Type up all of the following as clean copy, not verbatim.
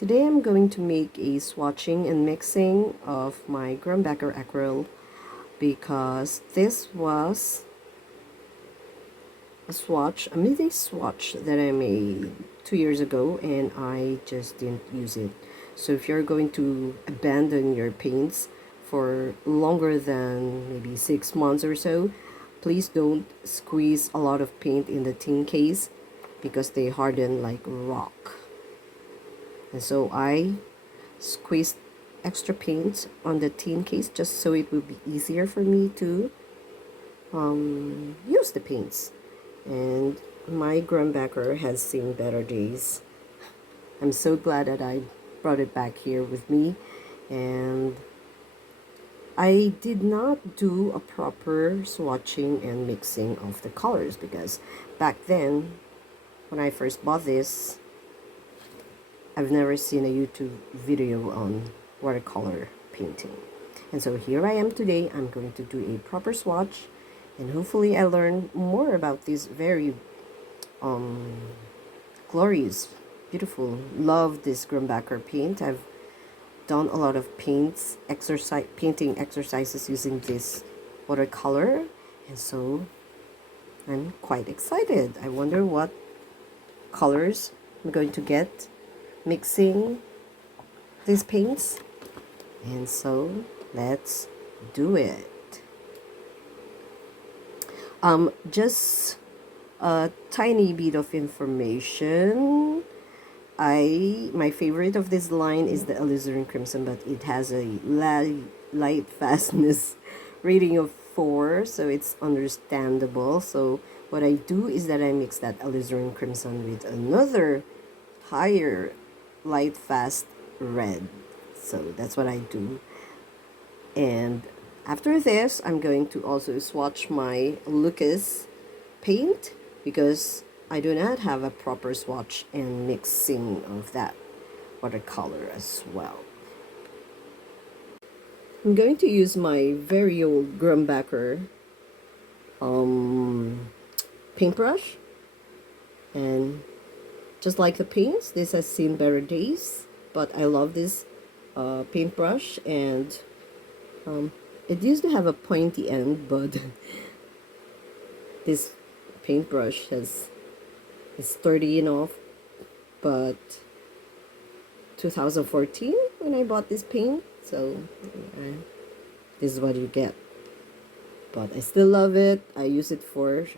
Today I'm going to make a swatching and mixing of my Grumbacher acrylic because this was a mini swatch that I made 2 years ago and I just didn't use it. So if you're going to abandon your paints for longer than maybe 6 months or so, please don't squeeze a lot of paint in the tin case because they harden like rock. And so I squeezed extra paint on the tin case just so it would be easier for me to use the paints. And my Grumbacher has seen better days. I'm so glad that I brought it back here with me. And I did not do a proper swatching and mixing of the colors because back then when I first bought this, I've never seen a YouTube video on watercolor painting. And so here I am today. I'm going to do a proper swatch and hopefully I learn more about this very glorious, beautiful, love this Grumbacher paint. I've done a lot of painting exercises using this watercolor, and so I'm quite excited. I wonder what colors I'm going to get mixing these paints, and so let's do it. Just a tiny bit of information. My favorite of this line is the alizarin crimson, but it has a light fastness rating of 4, so it's understandable. So what I do is that I mix that alizarin crimson with another higher light fast red. So that's what I do. And after this, I'm going to also swatch my Lucas paint because I do not have a proper swatch and mixing of that watercolor as well. I'm going to use my very old Grumbacher paintbrush, and just like the paints, this has seen better days, but I love this paintbrush, and it used to have a pointy end, but this paintbrush is sturdy enough. But 2014 when I bought this paint, so this is what you get. But I still love it. I use it for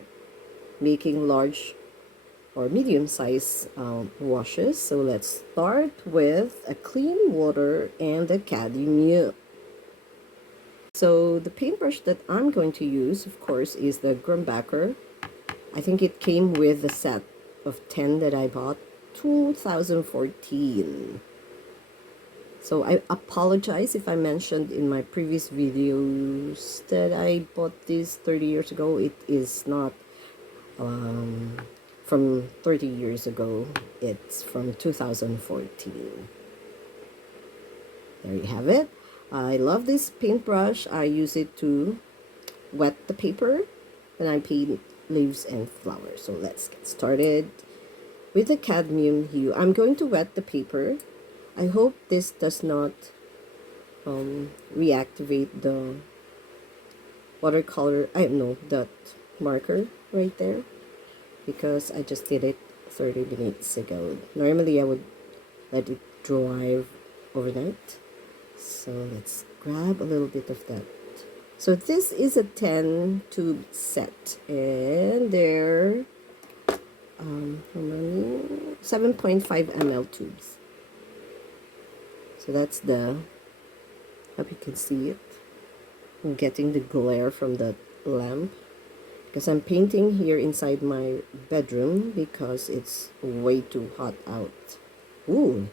making large or medium size washes. So let's start with a clean water and a cadmium. So the paintbrush that I'm going to use, of course, is the Grumbacher. I think it came with the set of 10 that I bought 2014. So I apologize if I mentioned in my previous videos that I bought this 30 years ago. It is not from 30 years ago. It's from 2014. There you have it. I love this paintbrush. I use it to wet the paper when I paint leaves and flowers. So let's get started with the cadmium hue. I'm going to wet the paper. I hope this does not reactivate the watercolor, that marker right there, because I just did it 30 minutes ago. Normally I would let it dry overnight. So let's grab a little bit of that. So this is a 10 tube set, and they're 7.5 ml tubes. So that's hope you can see it. I'm getting the glare from the lamp because I'm painting here inside my bedroom because it's way too hot out. Ooh,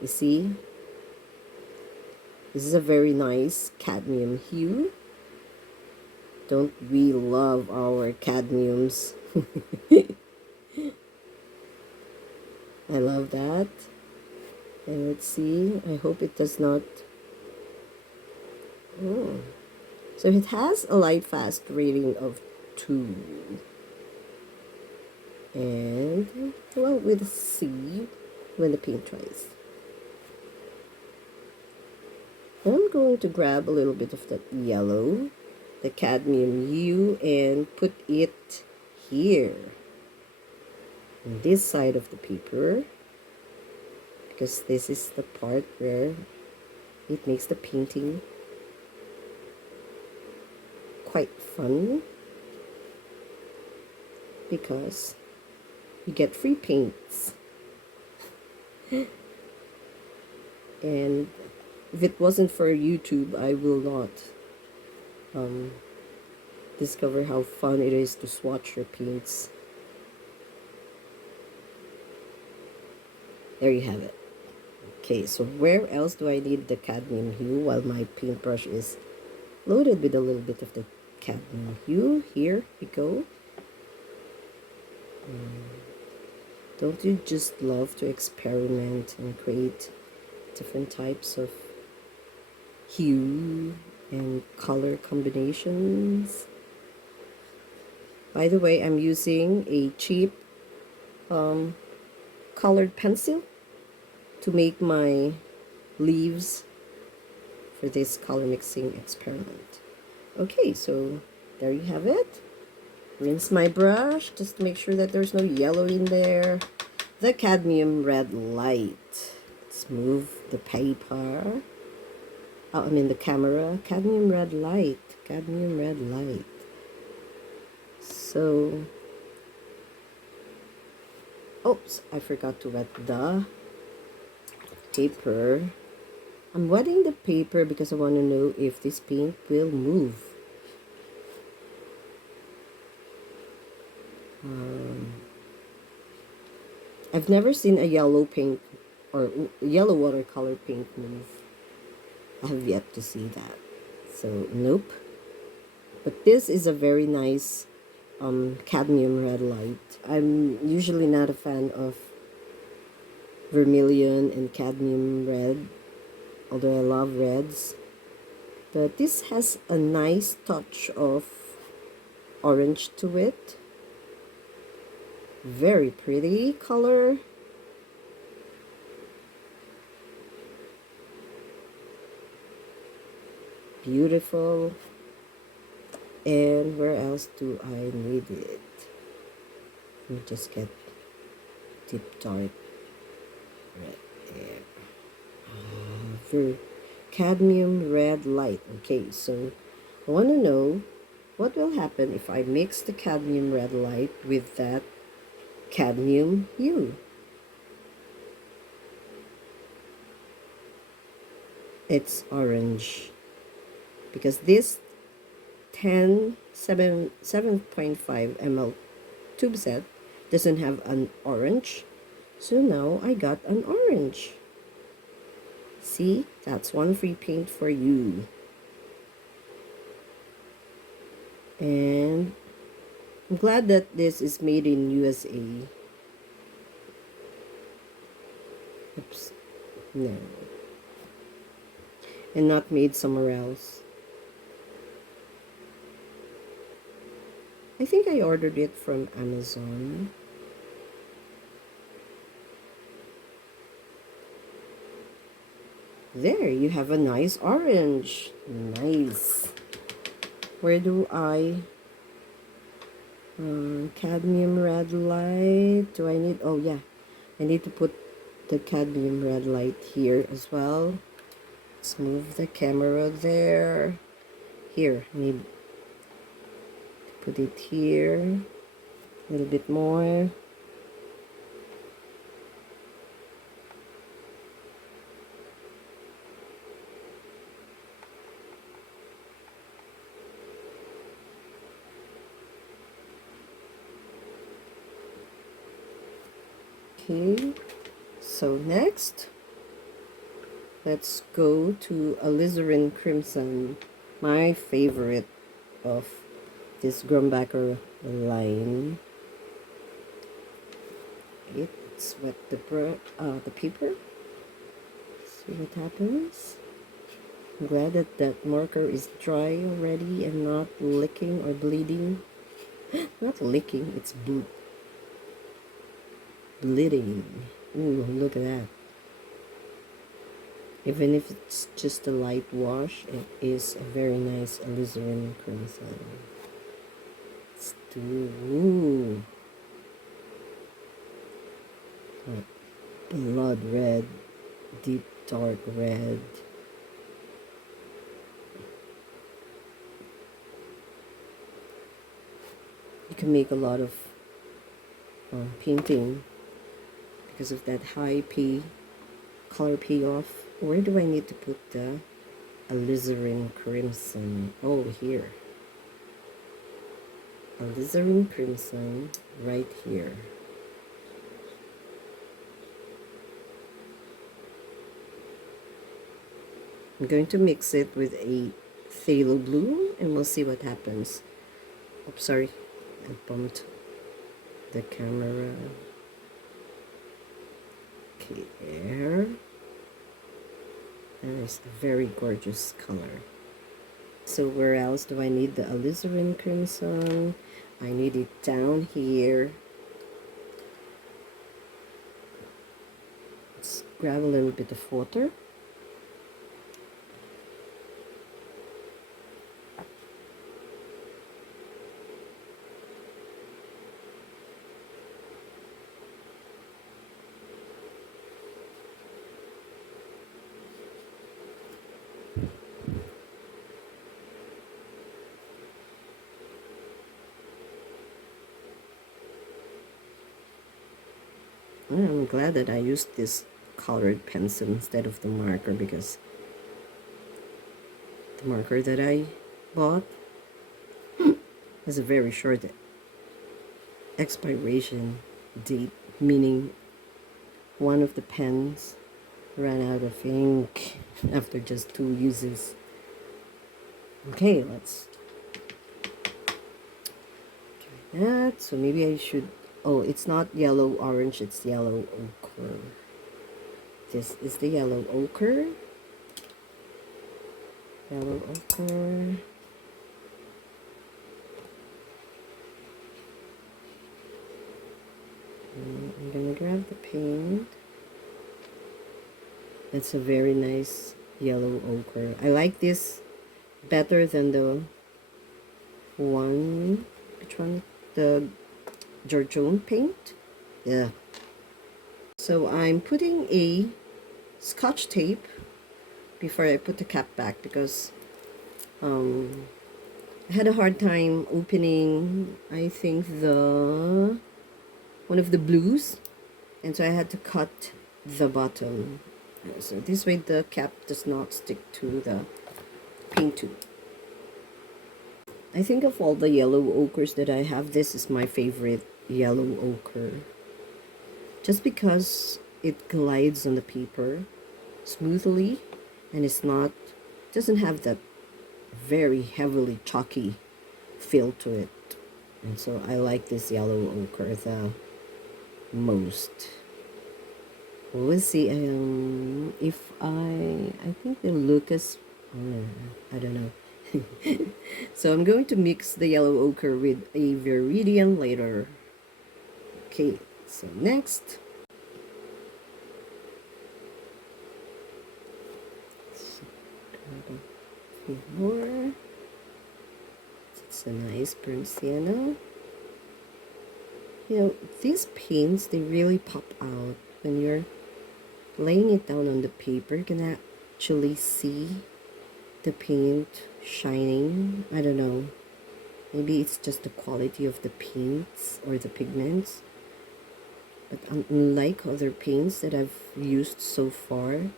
you see? This is a very nice cadmium hue. Don't we love our cadmiums? I love that. And let's see, I hope it does not. So it has a light fast rating of 2. And well, we'll see when the paint dries. I'm going to grab a little bit of that yellow, the cadmium hue, and put it here on this side of the paper, because this is the part where it makes the painting quite fun, because you get free paints. And if it wasn't for YouTube, I will not discover how fun it is to swatch your paints. There you have it. Okay, so where else do I need the cadmium hue while my paintbrush is loaded with a little bit of the cadmium hue? Here we go. Don't you just love to experiment and create different types of hue and color combinations? By the way, I'm using a cheap colored pencil to make my leaves for this color mixing experiment. Okay, so there you have it. Rinse my brush just to make sure that there's no yellow in there. The cadmium red light. Let's move the paper. Oh, I mean the camera. Cadmium red light. Cadmium red light. So, oops, I forgot to wet the paper. I'm wetting the paper because I want to know if this paint will move. I've never seen a yellow paint or yellow watercolor paint move. I have yet to see that. So, nope. But this is a very nice cadmium red light. I'm usually not a fan of vermilion and cadmium red, although I love reds. But this has a nice touch of orange to it. Very pretty color. Beautiful. And where else do I need it? Let me just get deep dark right there. For cadmium red light. Okay, so I want to know what will happen if I mix the cadmium red light with that cadmium hue. It's orange, because this 7.5 ml tube set doesn't have an orange, so now I got an orange. See, that's one free paint for you. And I'm glad that this is made in USA. Oops, no, and not made somewhere else. I think I ordered it from Amazon. There, you have a nice orange. Nice. Where do I... cadmium red light. Do I need... Oh, yeah. I need to put the cadmium red light here as well. Let's move the camera there. Here, I need to put it here. A little bit more. Okay, so next, let's go to alizarin crimson, my favorite of this Grumbacher line. Let's wet the paper. See what happens. I'm glad that that marker is dry already and not licking or bleeding. Not licking, it's bleeding. Ooh, look at that. Even if it's just a light wash, it is a very nice alizarin crimson. Let's do like blood red, deep dark red. You can make a lot of painting because of that high P color payoff. Where do I need to put the alizarin crimson? Oh, here. Alizarin crimson right here. I'm going to mix it with a phthalo blue and we'll see what happens. Oops, sorry, I bumped the camera. Okay, there. That is a very gorgeous color. So where else do I need the alizarin crimson? I need it down here. Let's grab a little bit of water. I'm glad that I used this colored pencil instead of the marker, because the marker that I bought has a very short expiration date, meaning one of the pens ran out of ink after just 2 uses. Okay, let's try that. So maybe I should, oh, it's not yellow orange, it's yellow ochre. This is the yellow ochre. Yellow ochre. And I'm gonna grab the paint. It's a very nice yellow ochre. I like this better than the one, which one? The Georgian paint. Yeah. So I'm putting a Scotch tape before I put the cap back, because I had a hard time opening, I think, the one of the blues, and so I had to cut the bottom. So this way the cap does not stick to the paint tube. I think of all the yellow ochres that I have, this is my favorite yellow ochre. Just because it glides on the paper smoothly, and it's not, doesn't have that very heavily chalky feel to it. And so I like this yellow ochre the most. We'll see if I think the Lucas, I don't know. So I'm going to mix the yellow ochre with a Viridian later. Okay, so next, a few more. It's a nice burnt sienna. You know, these paints, they really pop out when you're laying it down on the paper. You can actually see the paint shining. I don't know, maybe it's just the quality of the paints or the pigments, but unlike other paints that I've used so far,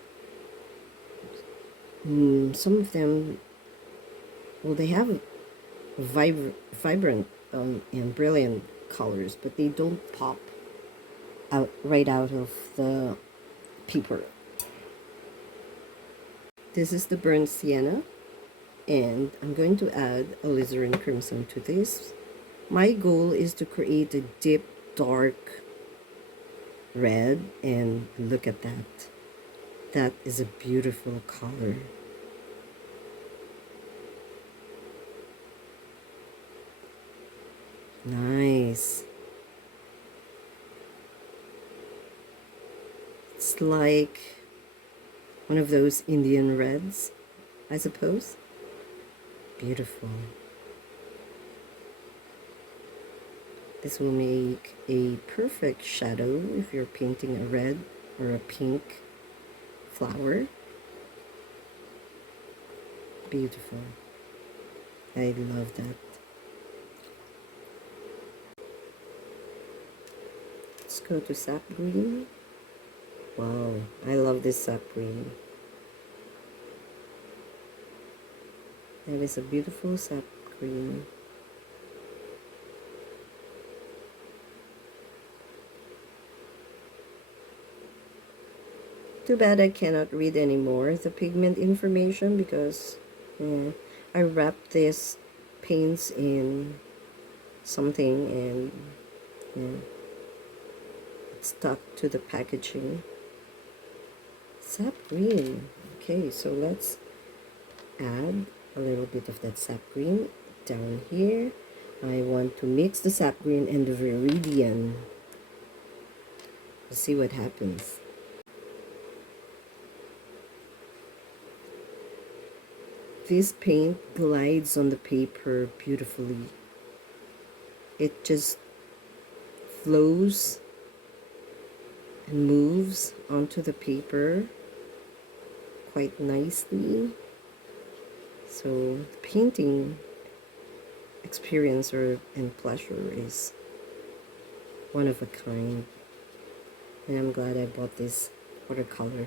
some of them, well, they have vibrant and brilliant colors, but they don't pop out right out of the paper. This is the burnt sienna, and I'm going to add alizarin crimson to this. My goal is to create a deep dark red, and look at that. That is a beautiful color. Nice. It's like One of those Indian reds, I suppose. Beautiful. This will make a perfect shadow if you're painting a red or a pink flower. Beautiful. I love that. Let's go to sap green. Wow, I love this sap green. That is a beautiful sap green. Too bad I cannot read anymore the pigment information because I wrapped this paints in something and it stuck to the packaging. Sap green. Okay, so let's add a little bit of that sap green down here. I want to mix the sap green and the viridian. Let's see what happens. This paint glides on the paper beautifully. It just flows and moves onto the paper quite nicely. So the painting experience and pleasure is one of a kind. And I'm glad I bought this watercolor.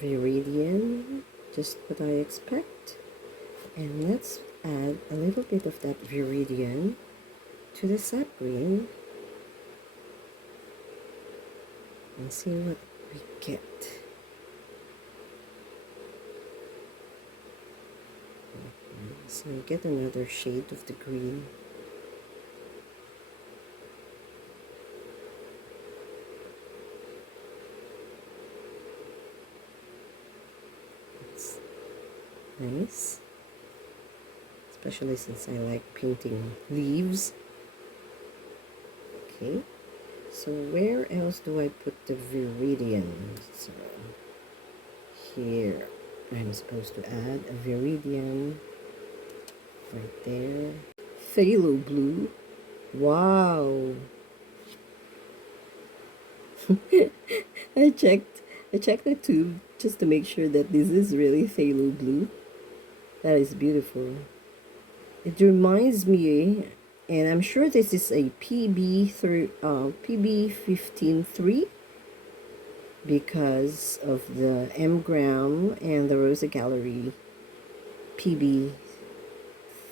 Viridian, just what I expect. And let's add a little bit of that viridian to the sap green and see what we get. So get another shade of the green. It's nice, especially since I like painting leaves. Okay, so where else do I put the viridian? So here I'm supposed to add a viridian right there. Phthalo blue. Wow. I checked the tube just to make sure that this is really phthalo blue. That is beautiful. It reminds me, and I'm sure this is a PB153 because of the M Gram and the Rosa Gallery PB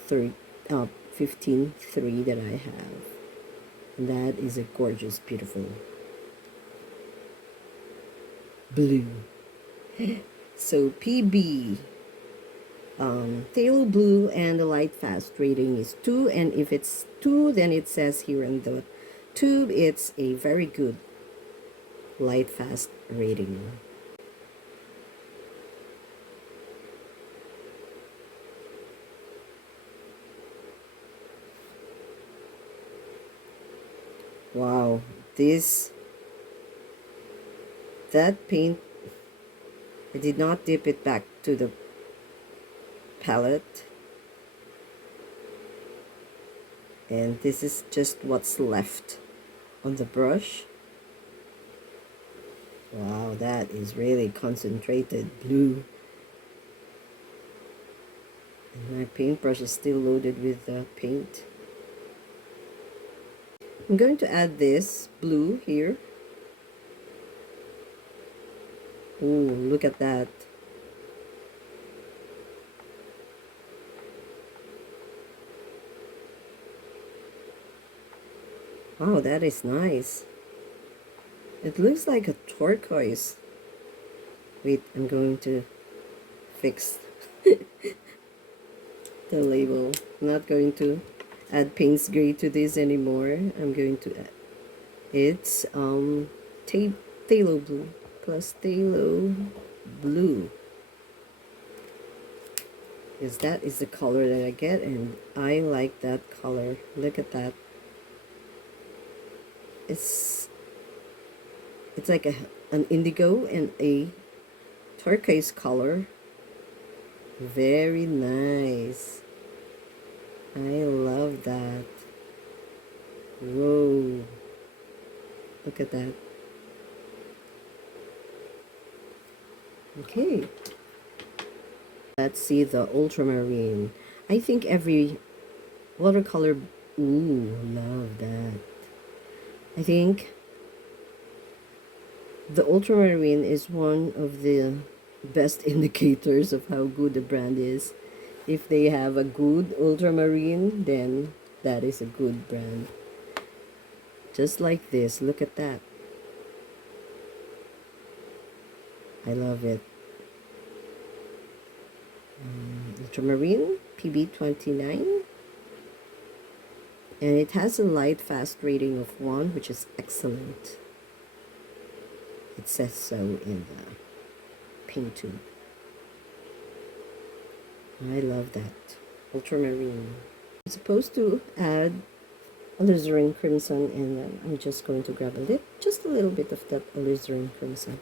15.3 that I have. And that is a gorgeous, beautiful blue. So PB, phthalo blue, and the light fast rating is 2, and if it's 2, then it says here in the tube it's a very good light fast rating. Wow, that paint, I did not dip it back to the palette, and this is just what's left on the brush. Wow, that is really concentrated blue. And my paintbrush is still loaded with paint. I'm going to add this blue here. Ooh, look at that. Wow, that is nice. It looks like a turquoise. Wait, I'm going to fix the label. I'm not going to add Payne's Gray to this anymore. I'm going to add, it's phthalo blue plus phthalo blue. Because that is the color that I get, and I like that color. Look at that. It's like an indigo and a turquoise color. Very nice. I love that. Whoa. Look at that. Okay. Let's see the ultramarine. I think every watercolor... Ooh, love that. I think the ultramarine is one of the best indicators of how good the brand is. If they have a good ultramarine, then that is a good brand. Just like this, look at that. I love it. Ultramarine PB29, and it has a light fast rating of 1, which is excellent. It says so in the paint tube. I love that. Ultramarine. I'm supposed to add alizarin crimson, and then I'm just going to grab just a little bit of that alizarin crimson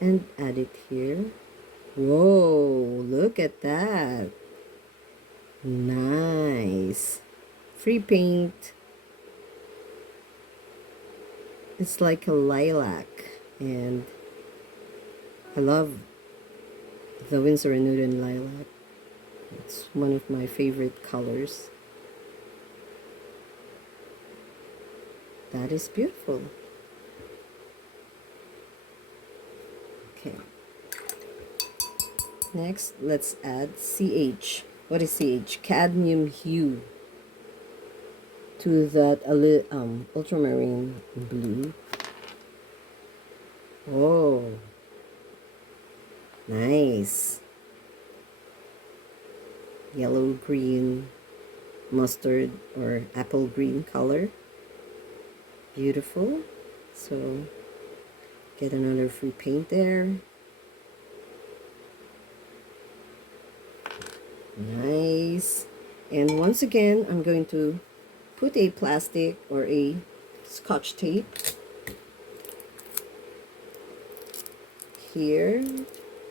and add it here. Whoa, look at that. Nice. Free paint. It's like a lilac, and I love the Winsor & Newton lilac. It's one of my favorite colors. That is beautiful. Okay. Next, let's add CH. What is CH? Cadmium hue to that ultramarine blue. Oh, nice. Yellow, green, mustard or apple green color. Beautiful. So get another free paint there. Nice. And once again, I'm going to put a plastic or a Scotch tape here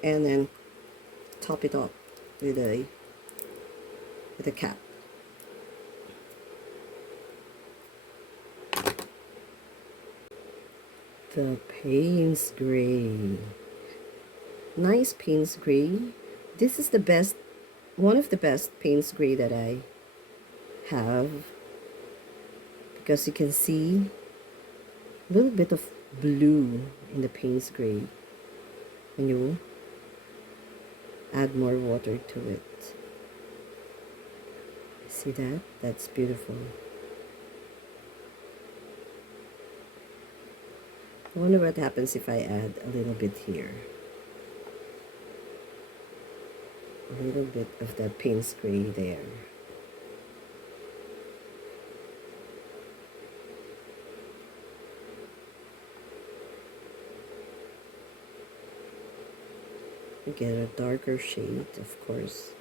and then top it up with a cap. The Payne's Gray. Nice Payne's Gray. This is the best, one of the best Payne's Gray that I have, because you can see a little bit of blue in the Payne's Gray when you add more water to it. See that? That's beautiful. I wonder what happens if I add a little bit here. A little bit of that Payne's Gray there. Get a darker shade, of course.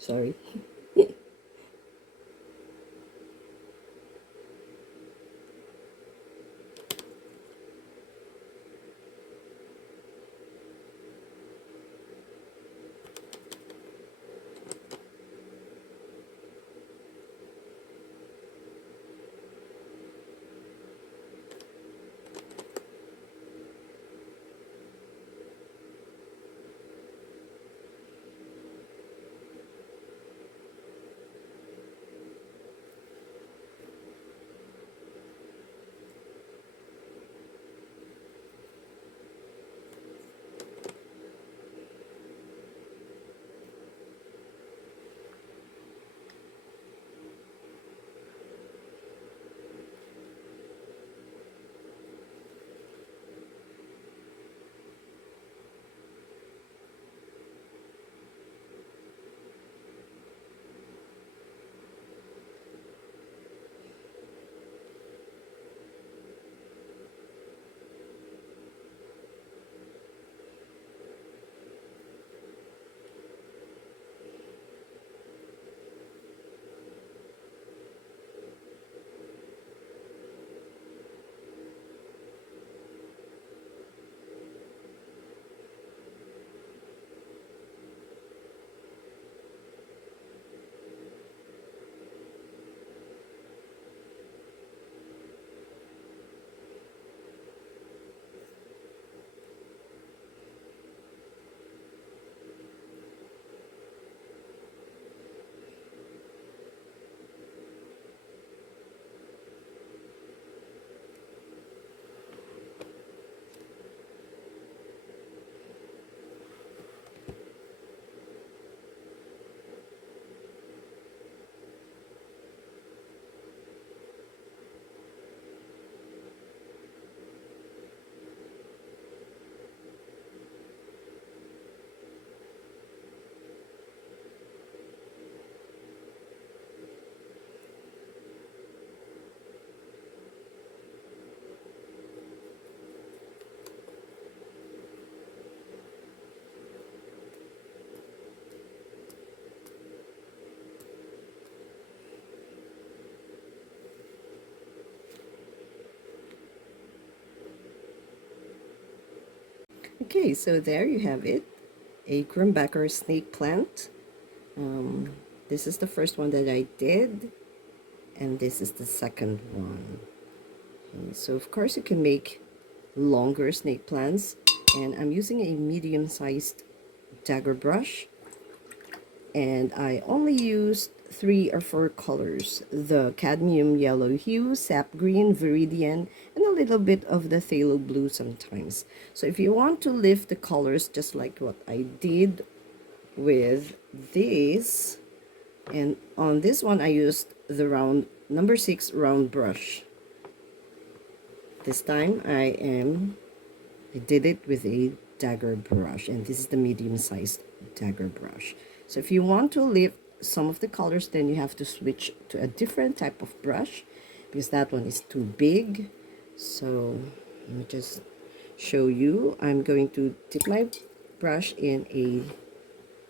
Sorry. Okay, so there you have it. A Grumbacher snake plant. Um, this is the first one that I did, and this is the second one. Okay, so of course you can make longer snake plants, and I'm using a medium-sized dagger brush, and I only used 3 or 4 colors: the cadmium yellow hue, sap green, viridian, and a little bit of the phthalo blue sometimes. So if you want to lift the colors just like what I did with this, and on this one I used the round number 6 round brush. This time I did it with a dagger brush, and this is the medium-sized dagger brush. So if you want to lift some of the colors, then you have to switch to a different type of brush, because that one is too big. So let me just show you. I'm going to dip my brush in a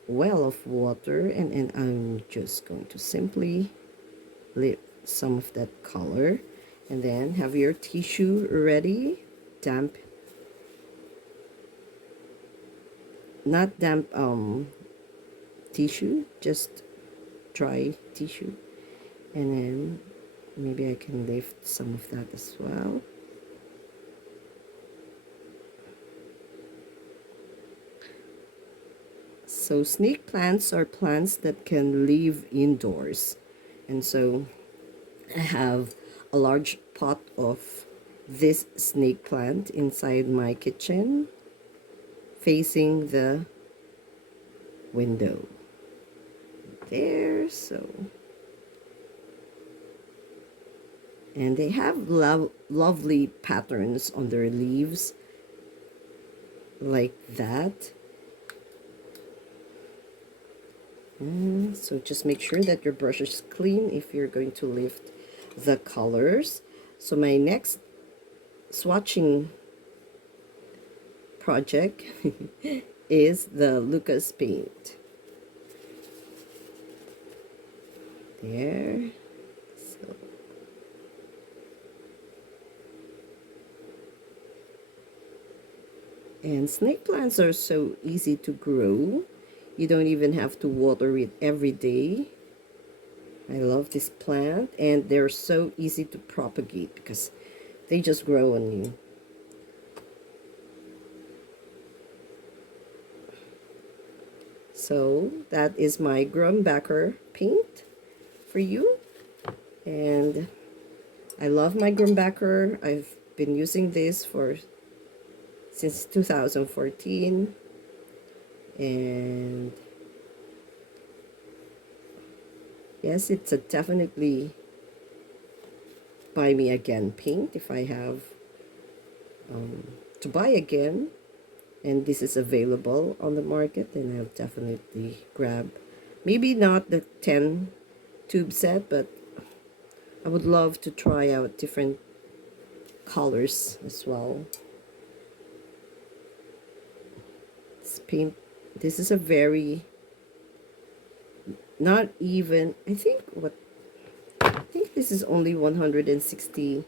well of water, and I'm just going to simply lift some of that color, and then have your tissue ready. Damp, not damp tissue, just dry tissue, and then maybe I can lift some of that as well. So snake plants are plants that can live indoors, and so I have a large pot of this snake plant inside my kitchen facing the window there. So, and they have lovely patterns on their leaves like that. And so just make sure that your brush is clean if you're going to lift the colors. So my next swatching project is the Lucas paint. There. So, and snake plants are so easy to grow. You don't even have to water it every day. I love this plant, and they're so easy to propagate because they just grow on you. So that is my Grumbacher paint for you. And I love my Grumbacher. I've been using this for since 2014. And yes, it's a definitely buy me again paint if I have to buy again. And this is available on the market, then I'll definitely grab maybe not the 10 tube set, but I would love to try out different colors as well. This paint, this is a very not even, I think this is only 160.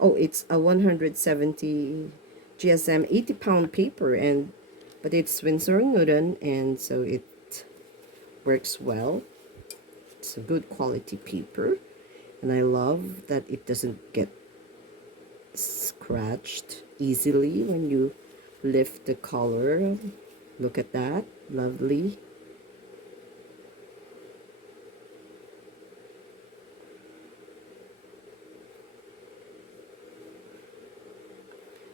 Oh, it's a 170 GSM 80-pound paper, and but it's Winsor & Newton, and so it works well. It's a good quality paper, and I love that it doesn't get scratched easily when you lift the color. Look at that, lovely.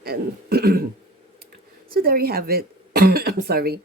And so there you have it. I'm sorry.